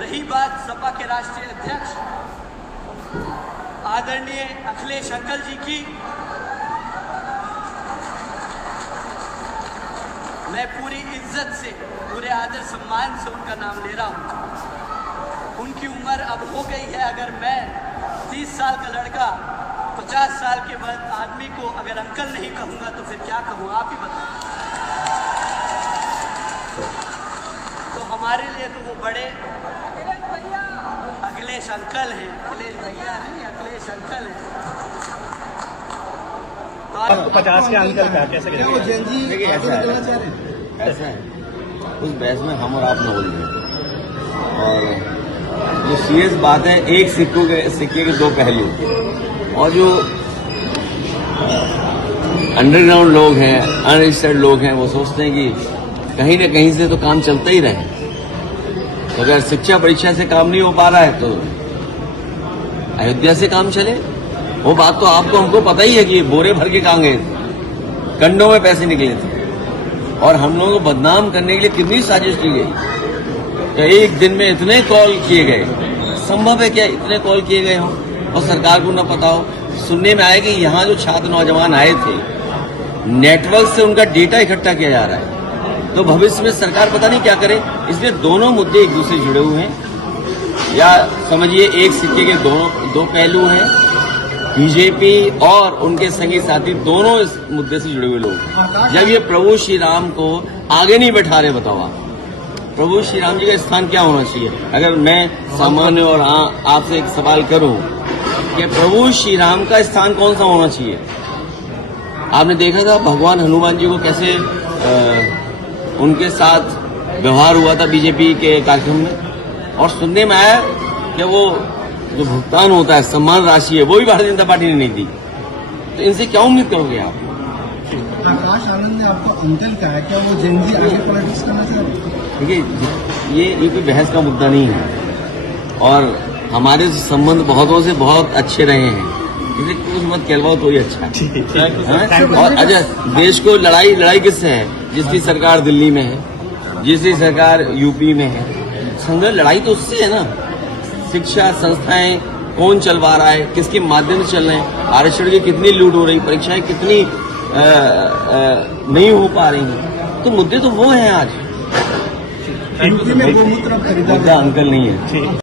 रही बात सपा के राष्ट्रीय अध्यक्ष आदरणीय अखिलेश अंकल जी की, मैं पूरी इज्जत से, पूरे आदर सम्मान से उनका नाम ले रहा हूं। उनकी उम्र अब हो गई है। अगर मैं 30 साल का लड़का 50 साल के बाद आदमी को अगर अंकल नहीं कहूंगा तो फिर क्या कहूँ, आप ही बताएं। तो हमारे लिए तो वो बड़े अखिलेश अंकल हैं, अखिलेश भैया नहीं, अखिलेश अंकल हैं। तो 50 के अंकल का कैसे देखिए ऐसा है उस बहस में हम और आप न बोल रहे हैं। और जो सीरियस बात है, एक सिक्के के दो पहलू। और जो अंडरग्राउंड लोग हैं, अनरजिस्टर्ड लोग हैं, वो सोचते हैं कि कहीं न कहीं से तो काम चलता ही रहे। तो अगर शिक्षा परीक्षा से काम नहीं हो पा रहा है तो अयोध्या से काम चले। वो बात तो आपको हमको पता ही है कि बोरे भर के कहाँ गए थे, कंडों में पैसे निकले थे और हम लोगों को बदनाम करने के लिए कितनी साजिश की गई। तो एक दिन में इतने कॉल किए गए, संभव है क्या इतने कॉल किए गए हों और सरकार को न पता हो। सुनने में आया कि यहाँ जो छात्र नौजवान आए थे, नेटवर्क से उनका डेटा इकट्ठा किया जा रहा है। तो भविष्य में सरकार पता नहीं क्या करे। इसलिए दोनों मुद्दे एक दूसरे से जुड़े हुए हैं, या समझिए एक सिक्के के दो पहलू हैं। बीजेपी और उनके संगी साथी दोनों इस मुद्दे से जुड़े हुए लोग। जब ये प्रभु श्री राम को आगे नहीं बैठा रहे, बताओ आप प्रभु श्री राम जी का स्थान क्या होना चाहिए? अगर मैं सामान्य और आपसे एक सवाल करूं कि प्रभु श्री राम का स्थान कौन सा होना चाहिए? आपने देखा था भगवान हनुमान जी को कैसे उनके साथ व्यवहार हुआ था बीजेपी के कार्यक्रम में। और सुनने में आया कि वो जो भुगतान होता है, सम्मान राशि है, वो भी भारतीय जनता पार्टी ने नहीं दी। तो इनसे क्या उम्मीद करोगे आप? आकाश आनंद ने आपको अंकल कहा है, क्या वो जेनजी आगे पॉलिटिक्स करना चाहते? देखिए ये कोई बहस का मुद्दा नहीं है और हमारे संबंध बहुतों से बहुत अच्छे रहे हैं, इसलिए कुछ मत कहलवाओ तो ही अच्छा है। और अच्छा, देश को लड़ाई किससे है? जिसकी सरकार दिल्ली में है, जिसकी सरकार यूपी में है, संघर्ष लड़ाई तो उससे है ना। शिक्षा संस्थाएं कौन चलवा रहा है, किसके माध्यम से चल रहे हैं, आरक्षण की कितनी लूट हो रही, परीक्षाएं कितनी नहीं हो पा रही। तो मुद्दे तो वो हैं आज। यूपी में गोमूत्र खरीदा मुद्दा अंकल नहीं है।